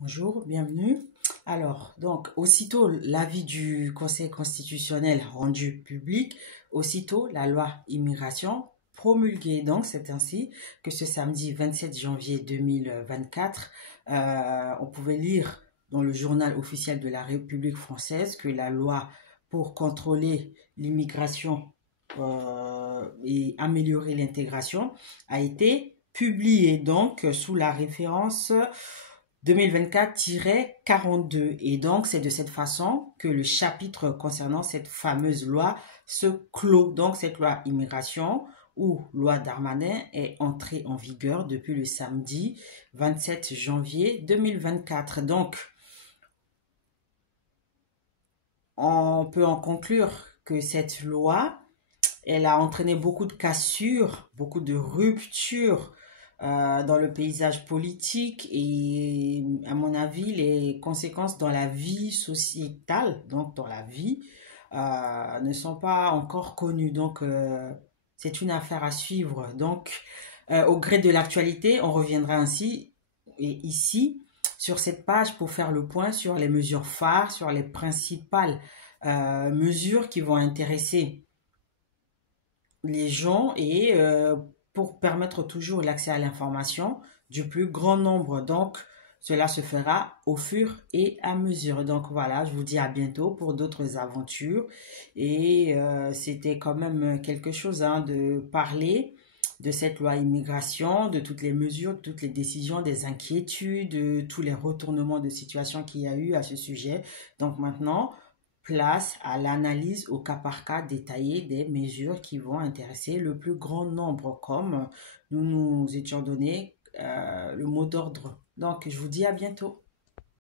Bonjour, bienvenue. Alors, donc, aussitôt l'avis du Conseil constitutionnel rendu public, aussitôt la loi immigration promulguée. Donc, c'est ainsi que ce samedi 27 janvier 2024, on pouvait lire dans le journal officiel de la République française que la loi pour contrôler l'immigration et améliorer l'intégration a été publiée donc sous la référence 2024-42. Et donc, c'est de cette façon que le chapitre concernant cette fameuse loi se clôt. Donc, cette loi immigration ou loi Darmanin est entrée en vigueur depuis le samedi 27 janvier 2024. Donc, on peut en conclure que cette loi, elle a entraîné beaucoup de cassures, beaucoup de ruptures dans le paysage politique et, à mon avis, les conséquences dans la vie sociétale, donc dans la vie, ne sont pas encore connues. Donc, c'est une affaire à suivre. Donc, au gré de l'actualité, on reviendra ainsi et ici sur cette page pour faire le point sur les mesures phares, sur les principales mesures qui vont intéresser les gens et pour permettre toujours l'accès à l'information du plus grand nombre. Donc, cela se fera au fur et à mesure. Donc voilà, je vous dis à bientôt pour d'autres aventures. Et c'était quand même quelque chose de parler de cette loi immigration, de toutes les mesures, de toutes les décisions, des inquiétudes, de tous les retournements de situation qu'il y a eu à ce sujet. Donc maintenant, place à l'analyse au cas par cas détaillée des mesures qui vont intéresser le plus grand nombre, comme nous nous étions donné le mot d'ordre. Donc, je vous dis à bientôt.